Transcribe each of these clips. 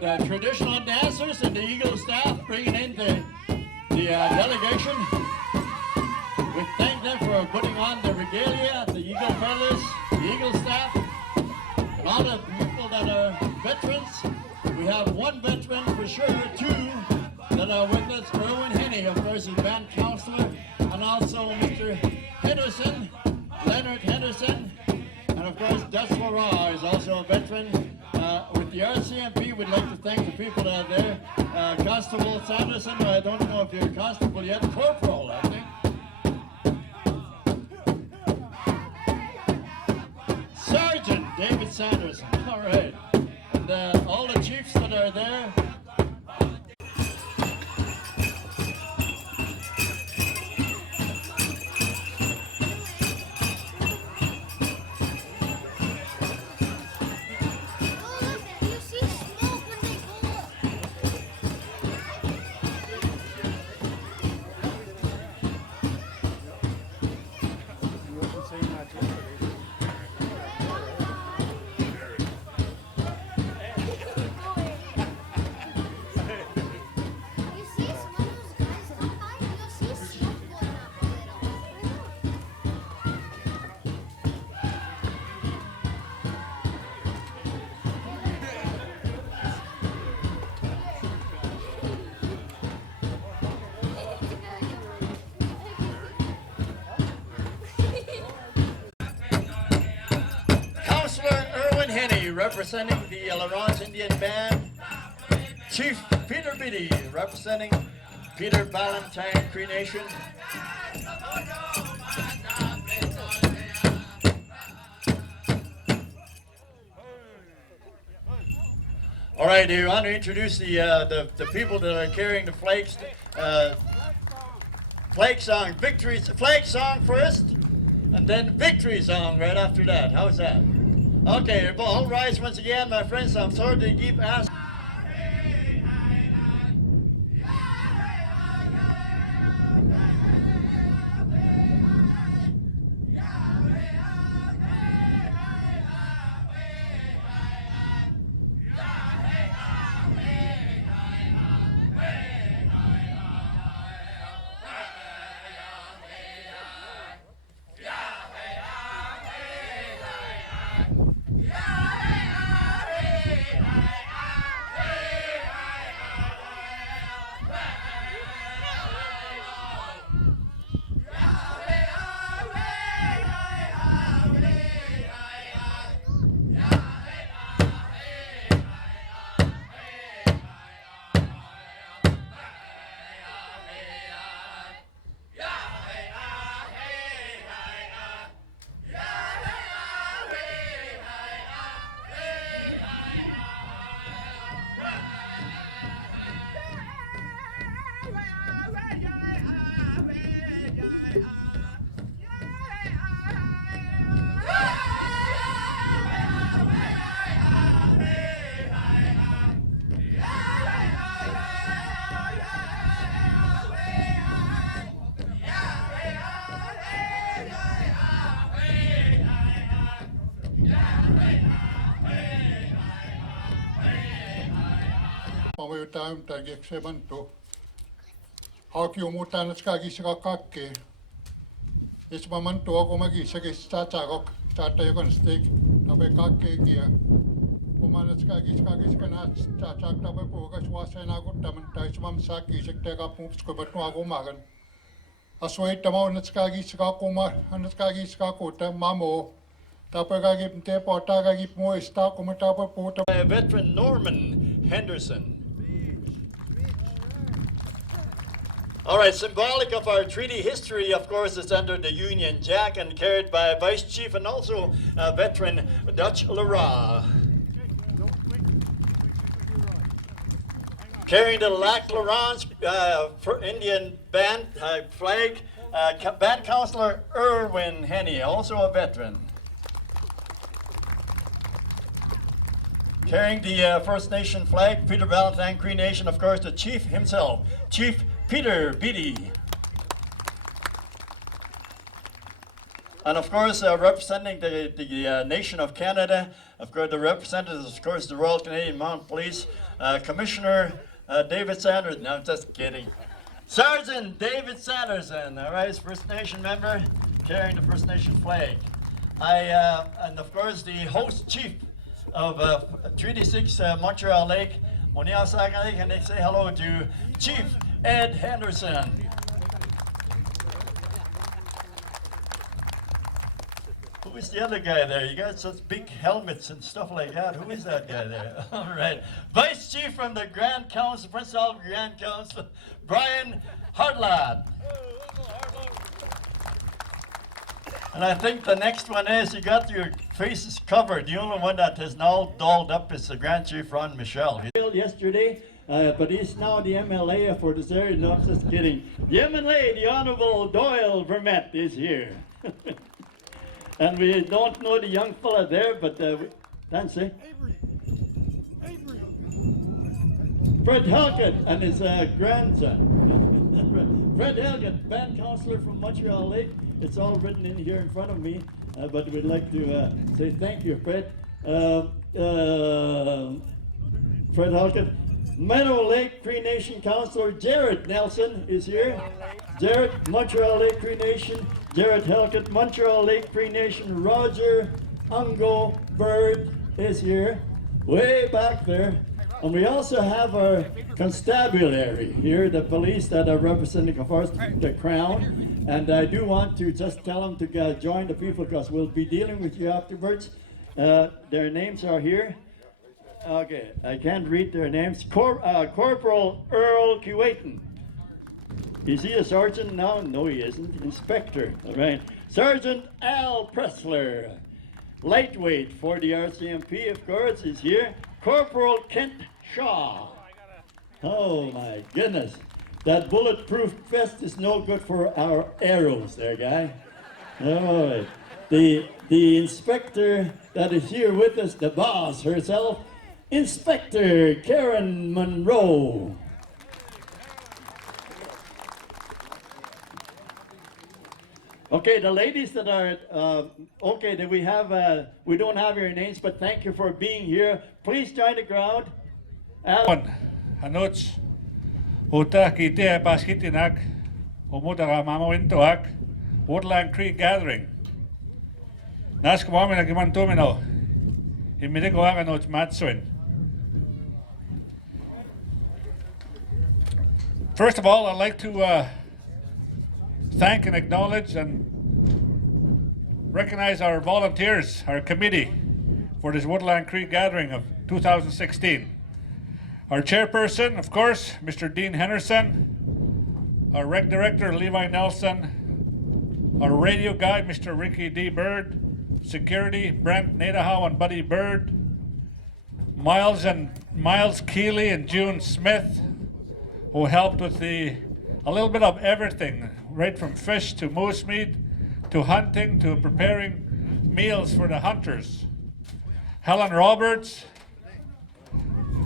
The traditional dancers and the Eagle staff bringing in the delegation. We thank them for putting on the regalia, the Eagle feathers, the Eagle staff, and all the people that are veterans. We have one veteran for sure, two that are with us. Erwin Henney, of course, is band counselor, and also Mr. Henderson, Leonard Henderson, and of course, Des Laurent is also a veteran. With the RCMP, we'd like to thank the people that are there. Constable Sanderson, I don't know if you're constable yet, corporal, I think. Sergeant David Sanderson, all right. And all the chiefs that are there. Representing the Laurence Indian Band, Chief Peter Beatty representing Peter Valentine Cree Nation. All right, I want to introduce the people that are carrying the flags. Flag song, flag song first, and then victory song right after that. How's that? Okay, all rise once again, my friends. I'm sorry to keep asking. Time target 7 to Hawk you mutan skagi kakake. It's Maman to Okomagi, Sagis Tatagok, Tatagon stick, Tabekake gear. Womanskagi skagis can have Tatak Tabapogas was an agotaman, Taismam Saki, Sekega Pumsko, but Magomagan. A sweet amount of Skagi Skakoma and Skagi Skakota, Mamo, Tapagagi Tepo Tagagi Mo, Stakomatapa Pota. Veteran Norman Henderson. All right, symbolic of our treaty history, of course, is under the Union Jack and carried by Vice Chief and also veteran Dutch Laurent. Carrying the Lac Laurence Indian Band flag, Band Counselor Erwin Henney, also a veteran. Carrying the First Nation flag, Peter Valentine Cree Nation, of course, the Chief himself, Chief Peter Beatty. And of course, representing the nation of Canada, of course, the representatives, of course, the Royal Canadian Mounted Police, Commissioner David Sanderson. No, I'm just kidding. Sergeant David Sanderson, all right, First Nation member, carrying the First Nation flag. And of course the host chief of Treaty 6 Montreal Lake, Montreal Lake, and they say hello to Chief Ed Henderson. Who is the other guy there? You got such big helmets and stuff like that. Who is that guy there? All right. Vice Chief from the Grand Council, Prince Albert Grand Council, Brian Hartlad. And I think the next one is, you got your faces covered. The only one that is now dolled up is the Grand Chief Ron Michel. He failed yesterday, but he's now the MLA for this area. No, I'm just kidding. The MLA, the Honorable Doyle Vermette, is here. And we don't know the young fella there, but Nancy. Fred Halkett and his grandson. Fred Halkett, band counselor from Montreal Lake. It's all written in here in front of me, but we'd like to say thank you, Fred. Fred Halkett. Meadow Lake Cree Nation Councilor Jared Nelson is here. Jared, Montreal Lake Cree Nation. Jared Halkett, Montreal Lake Cree Nation. Roger Ungo Bird is here, way back there. And we also have our constabulary here, the police that are representing, of course, the Crown. And I do want to just tell them to join the people, because we'll be dealing with you afterwards. Their names are here. Okay, I can't read their names. Corporal Earl Kuwaitan. Is he a sergeant now? No, he isn't. Inspector, all right. Sergeant Al Pressler. Lightweight for the RCMP, of course, is here. Corporal Kent Shaw. Oh my goodness. That bulletproof vest is no good for our arrows there, guy. All right. The inspector that is here with us, the boss herself, Inspector Karen Monroe. Okay, the ladies that are, okay, that we don't have your names, but thank you for being here. Please join the crowd. Hanots, Uta Kitia Paskitinak, Omutara Mamo Intoak, Woodland Cree gathering. Naskwamina Gimantomino, Imidikoaganots Matsuin. First of all, I'd like to thank and acknowledge and recognize our volunteers, our committee for this Woodland Cree gathering of 2016. Our chairperson, of course, Mr. Dean Henderson, our rec director, Levi Nelson, our radio guy, Mr. Ricky D. Bird, security, Brent Nadahow and Buddy Bird, Miles Keeley and June Smith, who helped with a little bit of everything, right from fish to moose meat, to hunting, to preparing meals for the hunters. Helen Roberts,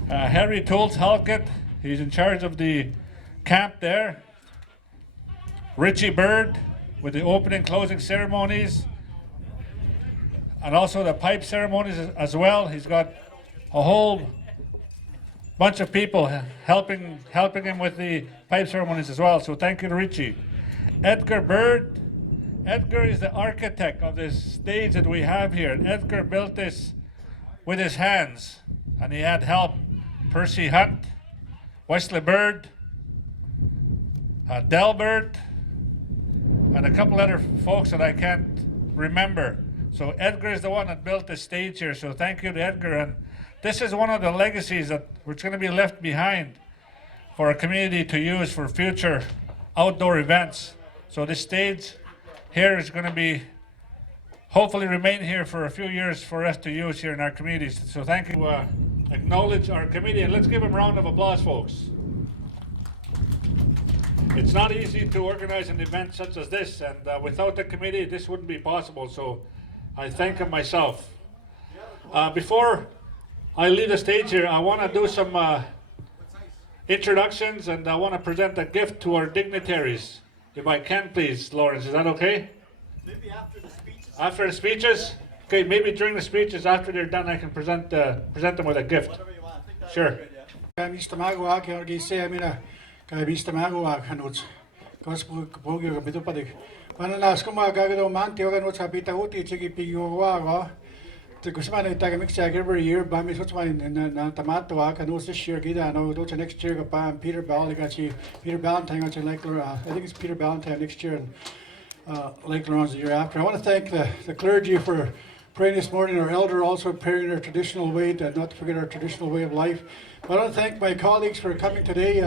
Harry Tools Halkett, he's in charge of the camp there. Richie Bird with the opening closing ceremonies, and also the pipe ceremonies as well. He's got a whole bunch of people helping him with the pipe ceremonies as well. So thank you to Richie. Edgar Bird. Edgar is the architect of this stage that we have here. And Edgar built this with his hands, and he had help. Percy Hunt, Wesley Bird, Delbert, and a couple other folks that I can't remember. So Edgar is the one that built this stage here. So thank you to Edgar. And this is one of the legacies that which going to be left behind for our community to use for future outdoor events. So this stage here is going to be hopefully remain here for a few years for us to use here in our communities. So thank you. Acknowledge our committee, and let's give them a round of applause, folks. It's not easy to organize an event such as this, and without the committee this wouldn't be possible, so I thank them myself. Before I leave the stage here, I want to do some introductions, and I want to present a gift to our dignitaries. If I can, please, Lawrence, is that okay? Maybe after the speeches. After the speeches? Okay, maybe during the speeches, after they're done, I can present them with a gift. Whatever you want. I think that's Sure. good, yeah. Mr. Magua, kaya say amina kay Mr. Magua kanuts. Gospel pogi ka bito padik. Panalas ko magagado man tiyo kanuts kapita uti chiki piyowa ko. To kusman ita ka mix every year ba mi such man na tamato kanuts this year gida no do next year ka pa Peter Ball got you Peter Ballantyne got you like I think it's Peter Ballantyne next year and Lake Lawrence the year after. I want to thank the clergy for praying this morning, our elder also praying our traditional way, not to forget our traditional way of life. But I want to thank my colleagues for coming today.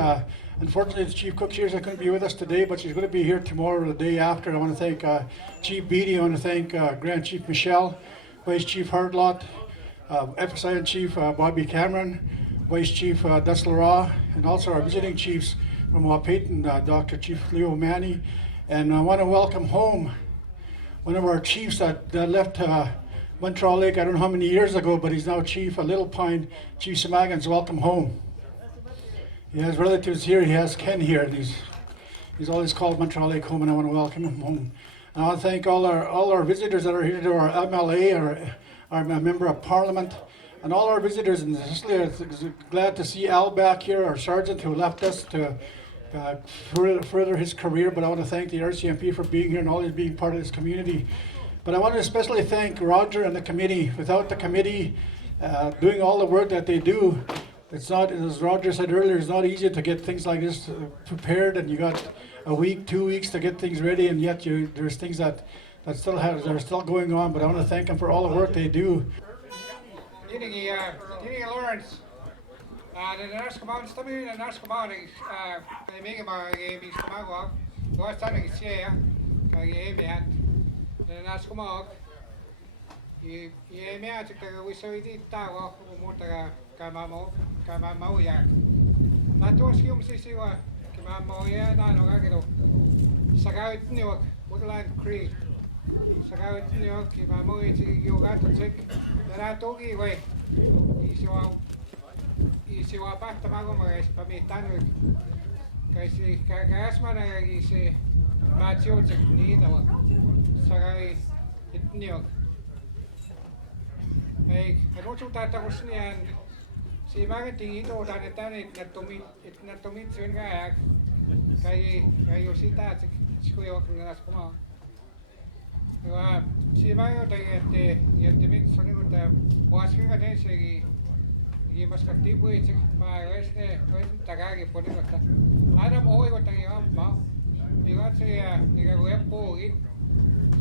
Unfortunately, the Chief Cook here couldn't be with us today, but she's going to be here tomorrow or the day after. I want to thank Chief Beattie, I want to thank Grand Chief Michelle, Vice Chief Hardlot, FSI Chief Bobby Cameron, Vice Chief Duslara, and also our visiting chiefs from Wapayton, Dr. Chief Leo Manny. And I want to welcome home one of our chiefs that left Montreal Lake, I don't know how many years ago, but he's now Chief of Little Pine, Chief Samagans. Welcome home. He has relatives here. He has Ken here. And he's always called Montreal Lake home, and I want to welcome him home. And I want to thank all our visitors that are here, to our MLA, our member of Parliament, and all our visitors. And especially glad to see Al back here, our sergeant who left us to further his career. But I want to thank the RCMP for being here and always being part of this community. But I want to especially thank Roger and the committee. Without the committee doing all the work that they do, it's not, as Roger said earlier, it's not easy to get things like this prepared, and you got a week, 2 weeks to get things ready, and yet there's things that are still going on. But I want to thank them for all the work they do. Lawrence. The nurse command, stomach, the nurse command, I make my game is Magua. What's that? It's here. I the nurse command. You may have to go with so did Tawa, Montreal, Kamamo, that was him, Sisiwa, Kamamoya, Nanogagado. Sagat New York, Woodland Cree. Sagat New York, Kamamoy, you got to take the Ratogi way. Isiwa pa tamago mga pamitan kasi kagasma na isi macho ni daw sagay itniok ay ano chu tatapos niyan si mga tingito tani natumit sun ga kay Yosita sikuyo kung nas kuma si mga tayo yemit sunu ta wasfi ka din si y más activo y para este tagagi pone kota ada mo hoy kota ya pa bigat se diga web po git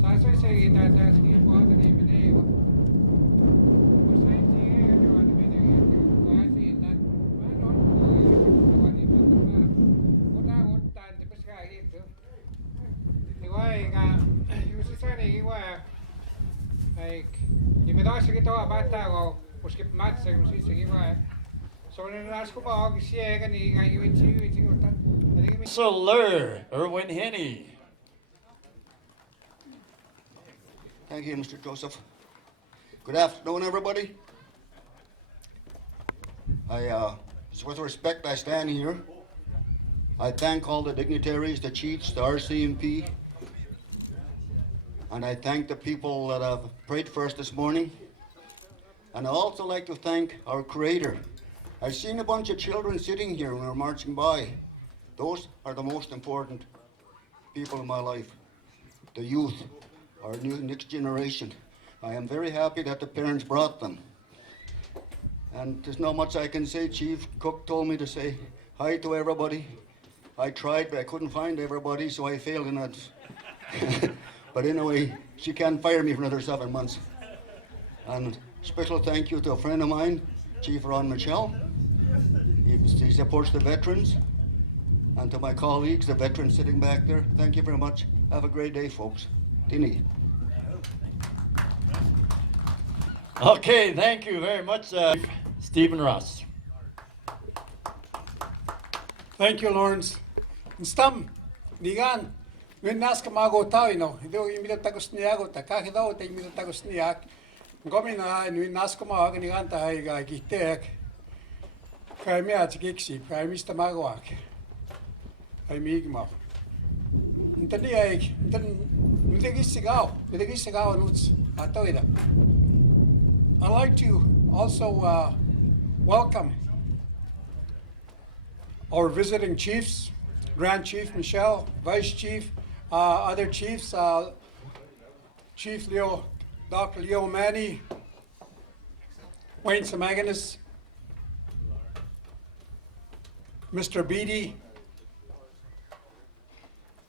sa se kita ta ski po ta ni bine ko sai ji ano ano bine ko asi ta ano ko ni pa ta ta te pesca git igual ga yo se sabe igual ay y me da se que todo basta go pues que más se seguimos sobre las como que sigue ni hay un chico Sir Erwin Henney. Thank you, Mr. Joseph. Good afternoon, everybody. With respect, I stand here. I thank all the dignitaries, the chiefs, the RCMP, and I thank the people that have prayed for us this morning. And I also like to thank our Creator. I've seen a bunch of children sitting here when we're marching by. Those are the most important people in my life. The youth, our next generation. I am very happy that the parents brought them. And there's not much I can say. Chief Cook told me to say hi to everybody. I tried, but I couldn't find everybody, so I failed in that. But anyway, she can't fire me for another 7 months. And special thank you to a friend of mine, Chief Ron Michelle. He supports the veterans. And to my colleagues, the veterans sitting back there, thank you very much. Have a great day, folks. Tini. Okay, thank you very much, Stephen Ross. Thank you, Lawrence. Stam, digan, when naska mago tao, ito imita tagos niya ako, takaki daw, tayo imita tagos niya. Gomi na, when naska mago, kanigan tayo, gitek. Kaya miya, tsikiksi, kaya mista mago ak. Kaya migma. Intani ay, midagisigaw, nuts, ato ida. I'd like to also welcome our visiting chiefs, Grand Chief Michelle, Vice Chief, other chiefs, Chief Leo, Dr. Leo Manny, Wayne Samaganis, Mr. Beatty.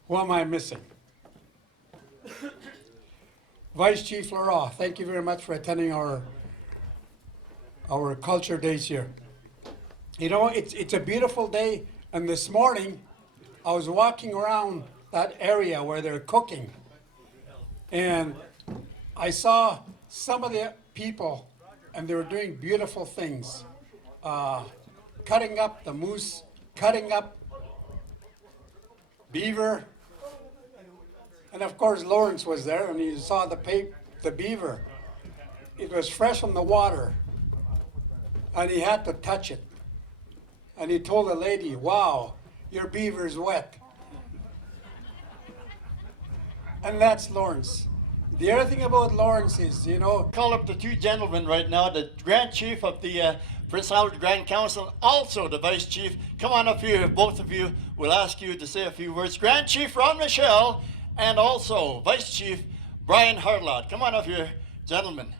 Who am I missing? Vice Chief Laura, thank you very much for attending our culture days here. You know, it's a beautiful day, and this morning I was walking around that area where they're cooking, and I saw some of the people, and they were doing beautiful things, cutting up the moose, cutting up beaver, and of course Lawrence was there, and he saw the beaver. It was fresh from the water, and he had to touch it. And he told the lady, "Wow, your beaver's wet." And that's Lawrence. The other thing about Lawrence is, you know, Call up the two gentlemen right now, the Grand Chief of the Prince Albert Grand Council, also the Vice Chief. Come on up here, both of you. We'll ask you to say a few words. Grand Chief Ron Michelle and also Vice Chief Brian Hartlot. Come on up here, gentlemen.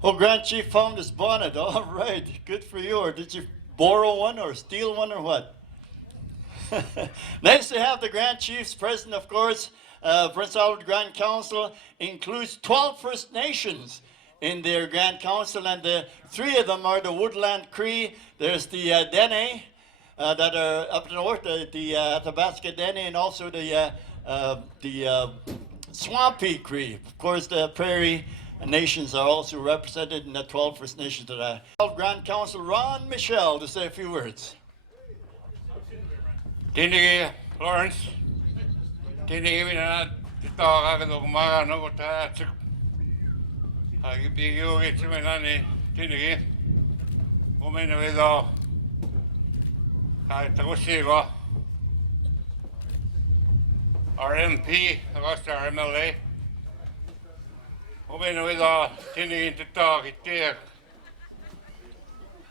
Oh, Grand Chief found his bonnet. All right, good for you. Or did you borrow one or steal one or what? Nice to have the Grand Chiefs present, of course. Prince Albert Grand Council includes 12 First Nations in their Grand Council, and the 3 of them are the Woodland Cree. There's the Dene that are up north, the Athabasca Dene, and also the Swampy Cree. Of course, the Prairie Nations are also represented in the 12 First Nations that are. Grand Council Ron Michelle to say a few words. Tinigi Lawrence, tinigi mina tito kagado kumaga no ta chik. Agi bigyo gitsimena ni tinigi. Umena vedo. Kai tagusigo. Our MP, Augusta our MLA. Umena vedo tinigi tito kitia.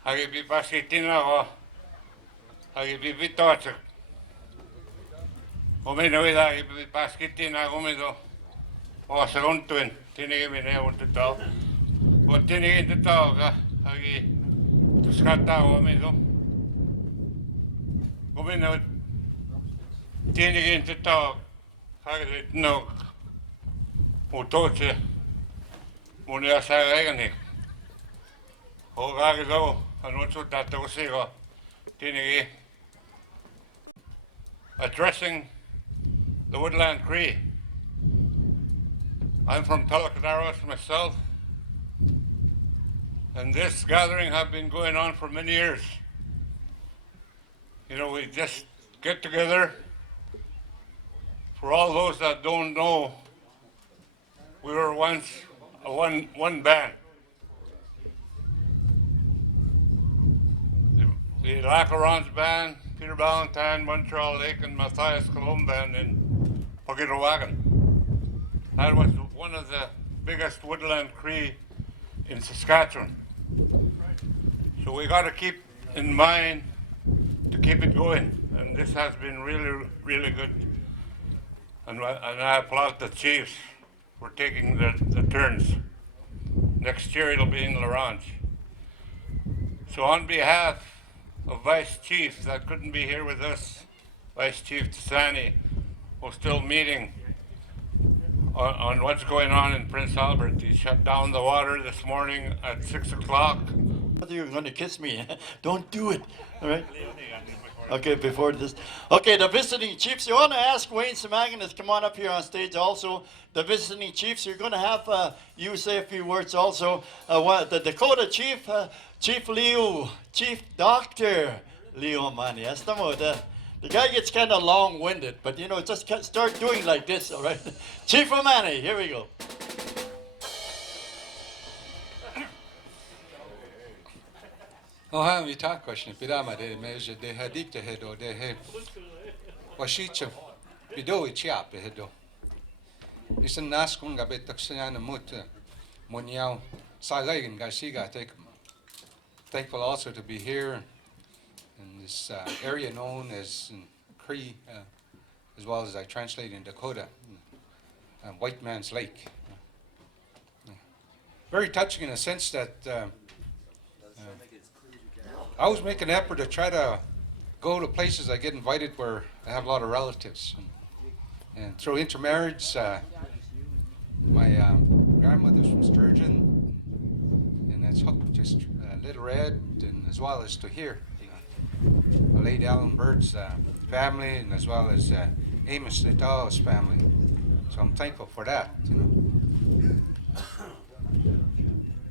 Agi bipaskitina go. Agi bibitochik. Omena vida paskitina gomedo o seguntuin tinigi mine untutao o tinigi tutao ka agi tuskata gomedo gomena tinigi tutao kagi no utoche munia saegani o kagi do anutsu tato sigo tinigi addressing the Woodland Cree. I'm from Pelicadaros myself, and this gathering have been going on for many years. You know, we just get together. For all those that don't know, we were once one band. The Lackarons band, Peter Ballantyne, Montreal Lake, and Matthias Colomb band in Pogitawagan. That was one of the biggest Woodland Cree in Saskatchewan. So we got to keep in mind to keep it going, and this has been really, really good. And I applaud the chiefs for taking the turns. Next year it'll be in Larange. So on behalf of Vice Chief that couldn't be here with us, Vice Chief Tsani, who's still meeting on what's going on in Prince Albert. He shut down the water this morning at 6 o'clock. You're going to kiss me. Don't do it. All right? Okay, before this. Okay, the visiting chiefs. You want to ask Wayne Samaganis to come on up here on stage also. The visiting chiefs, you're going to have you say a few words also. The Dakota chief, Chief Leo, Chief Dr. Leo Mani. The guy gets kind of long-winded, but you know, just start doing like this, all right? Chief O'Mani, here we go. Oha mi takošni pirama de meže de hadikte hedo de he washicha bido ichiape hedo. Isan naskun gabe taksana mut moniao salagan garsiga thankful also to be here in this area known as Cree, as well as I translate in Dakota, White Man's Lake. Very touching in a sense that I always make an effort to try to go to places I get invited where I have a lot of relatives. And through intermarriage, my grandmother's from Sturgeon, and that's hooked to Little Red, and as well as to here, the late Alan Bird's family, and as well as Amos Natal's family. So I'm thankful for that, you know.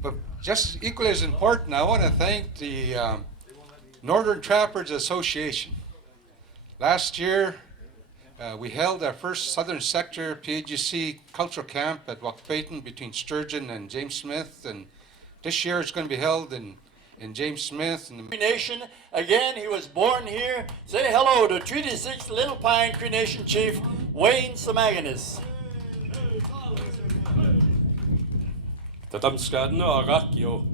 But just equally as important, I want to thank the Northern Trappers Association. Last year, we held our first Southern Sector PAGC cultural camp at Wakpayton between Sturgeon and James Smith, and this year it's going to be held in James Smith. And Cree Nation, again, he was born here. Say hello to Treaty 6 Little Pine Cree Nation Chief Wayne Samaganis. Tatamskad no agakyo.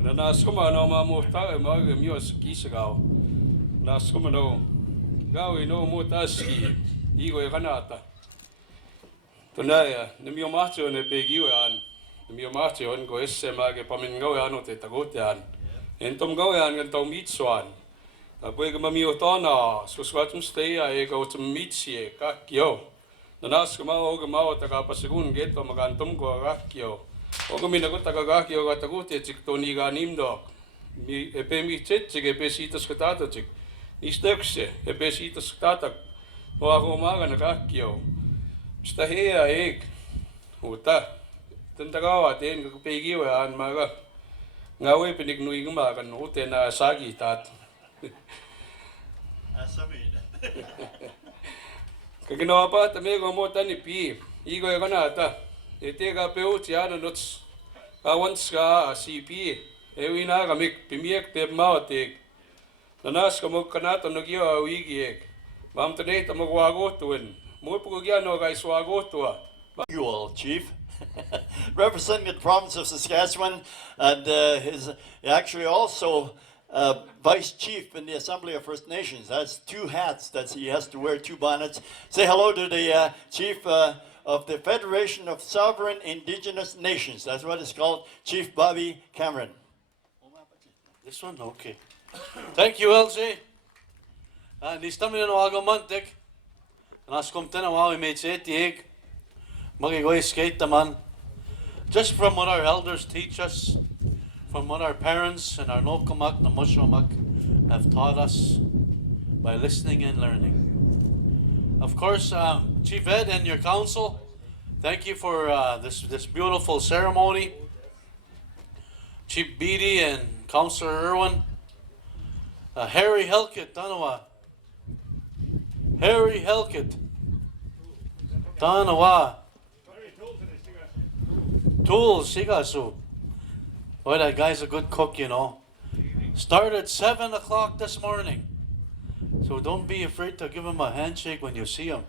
Na naskuma no mamuta mag mios kisagao. Naskuma no gawi no mutaski igo kanata. Tunaya nemio macho ne pegiwan. Nemio macho on go esse mage pamingo ano te tagotian. Entom go an ganto mitswan. Apoy gamamio tona suswatum stay I go to mitsie kakyo. Na naskuma o gamaw tagapasegun geto magantom go agakyo. Ogo minagot tagagaki o gataguti chik toni ganim dok. Mi epemi chet chik epesitos katata chik. Istekse epesitos katatak. O ako umaga nakakyo. Basta hea ek. Uta. Tantagawa ten kapegiwa an maga. Ngawe pinignui gumagan ute na sagi tat. Asamin. Kaginawa pa tamego mo tani pi. Igo ya kanata. Ete ka peuti ano nuts awans ka CP ewina ka mik pimiek te mautik nanas ka mo kanata no gyo awigiek mam tane ta mo wago tuin mo pugo gya no guys wago tua You all, Chief. Representing the province of Saskatchewan, and his actually also Vice Chief in the Assembly of First Nations. That's two hats that he has to wear, two bonnets. Say hello to the Chief of the Federation of Sovereign Indigenous Nations. That's what it's called, Chief Bobby Cameron. This one? Okay. Thank you, LJ. Nistamin no agamantek. Naskom tena wawi meitsetiek. Magigoy skate the man. Just from what our elders teach us, from what our parents and our Nokamak, the Mushamak have taught us by listening and learning. Of course, Chief Ed and your council, thank you for this beautiful ceremony. Chief Beatty and Councillor Irwin. Harry Helkett, Tanawa. Harry Helkett. Tanawa. Tools, Sigasu. Boy, that guy's a good cook, you know. Started at 7 o'clock this morning. So don't be afraid to give him a handshake when you see him.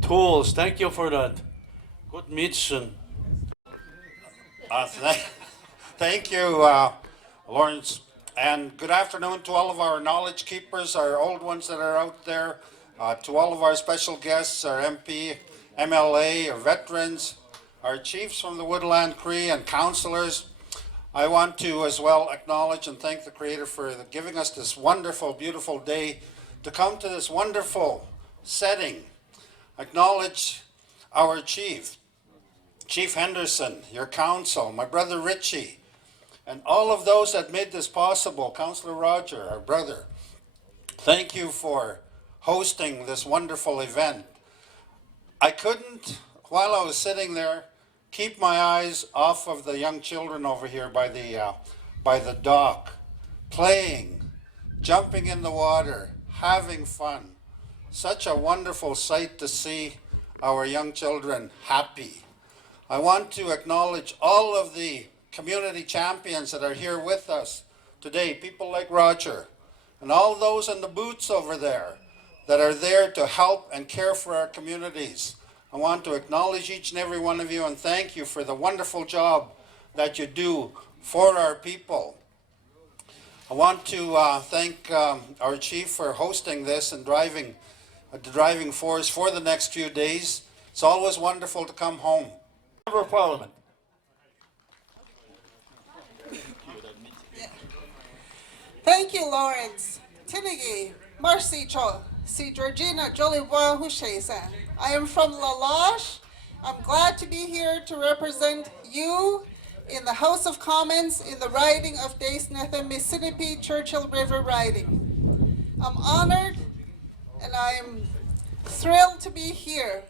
Tools, thank you for that. Good mission. Thank you, Lawrence. And good afternoon to all of our knowledge keepers, our old ones that are out there, to all of our special guests, our MP, MLA, our veterans, our chiefs from the Woodland Cree and councillors. I want to as well acknowledge and thank the Creator for giving us this wonderful, beautiful day to come to this wonderful setting. Acknowledge our chief, Chief Henderson, your council, my brother Richie, and all of those that made this possible. Councillor Roger, our brother. Thank you for hosting this wonderful event. I couldn't, while I was sitting there, keep my eyes off of the young children over here by the dock, playing, jumping in the water, having fun. Such a wonderful sight to see our young children happy. I want to acknowledge all of the community champions that are here with us today, people like Roger, and all those in the booths over there that are there to help and care for our communities. I want to acknowledge each and every one of you and thank you for the wonderful job that you do for our people. I want to thank our chief for hosting this and driving the driving force for the next few days. It's always wonderful to come home. Member of Parliament. Thank you, Lawrence. Tinigi, Marcy Cho, si Georgina Jolibois Hushesa. I am from La Loche. I'm glad to be here to represent you in the House of Commons in the riding of Daysnetha Mississippi Churchill River riding. I'm honored and I'm thrilled to be here.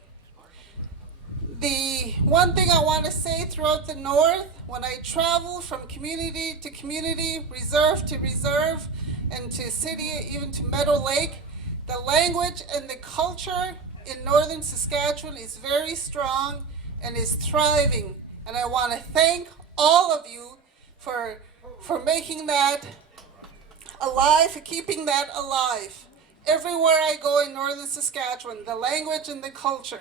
The one thing I want to say throughout the North, when I travel from community to community, reserve to reserve, and to city, even to Meadow Lake, the language and the culture in Northern Saskatchewan is very strong and is thriving. And I want to thank all of you for making that alive, for keeping that alive. Everywhere I go in Northern Saskatchewan, the language and the culture.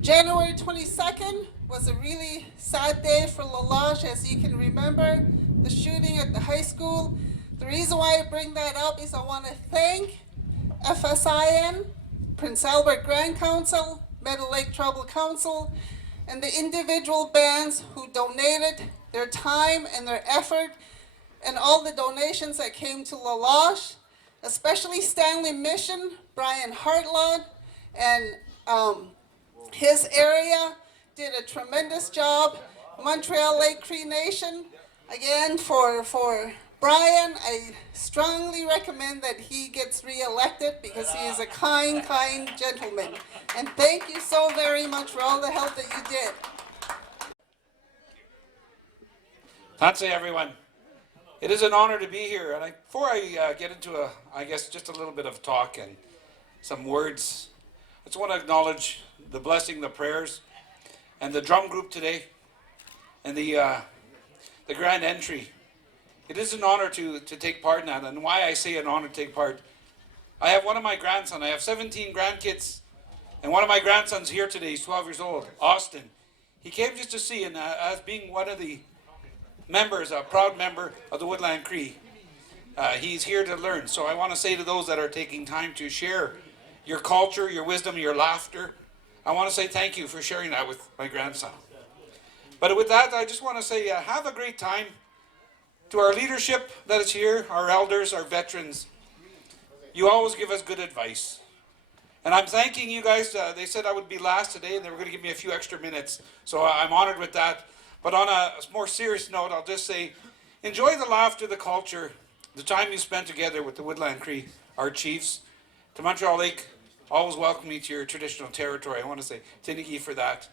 January 22nd was a really sad day for La Loche, as you can remember, the shooting at the high school. The reason why I bring that up is I want to thank FSIN, Prince Albert Grand Council, Meadow Lake Tribal Council, and the individual bands who donated their time and their effort and all the donations that came to La Loche, especially Stanley Mission, Brian Hartlod, and his area did a tremendous job. Montreal Lake Cree Nation, again, for Brian, I strongly recommend that he gets re-elected because he is a kind gentleman. And thank you so very much for all the help that you did. That's it, everyone. It is an honor to be here. And before I get into just a little bit of talk and some words, I just want to acknowledge the blessing, the prayers, and the drum group today, and the grand entry. It is an honor to take part in that, and why I say an honor to take part. I have one of my grandsons. I have 17 grandkids, and one of my grandsons here today. He's 12 years old, Austin. He came just to see, and as being one of the members, a proud member of the Woodland Cree, he's here to learn. So I want to say to those that are taking time to share your culture, your wisdom, your laughter, I want to say thank you for sharing that with my grandson. But with that, I just want to say have a great time. To our leadership that is here, our elders, our veterans, you always give us good advice. And I'm thanking you guys. They said I would be last today, and they were going to give me a few extra minutes. So I'm honored with that. But on a more serious note, I'll just say, enjoy the laughter, the culture, the time you spent together with the Woodland Cree, our chiefs. To Montreal Lake, always welcome you to your traditional territory. I want to say tinigi for that.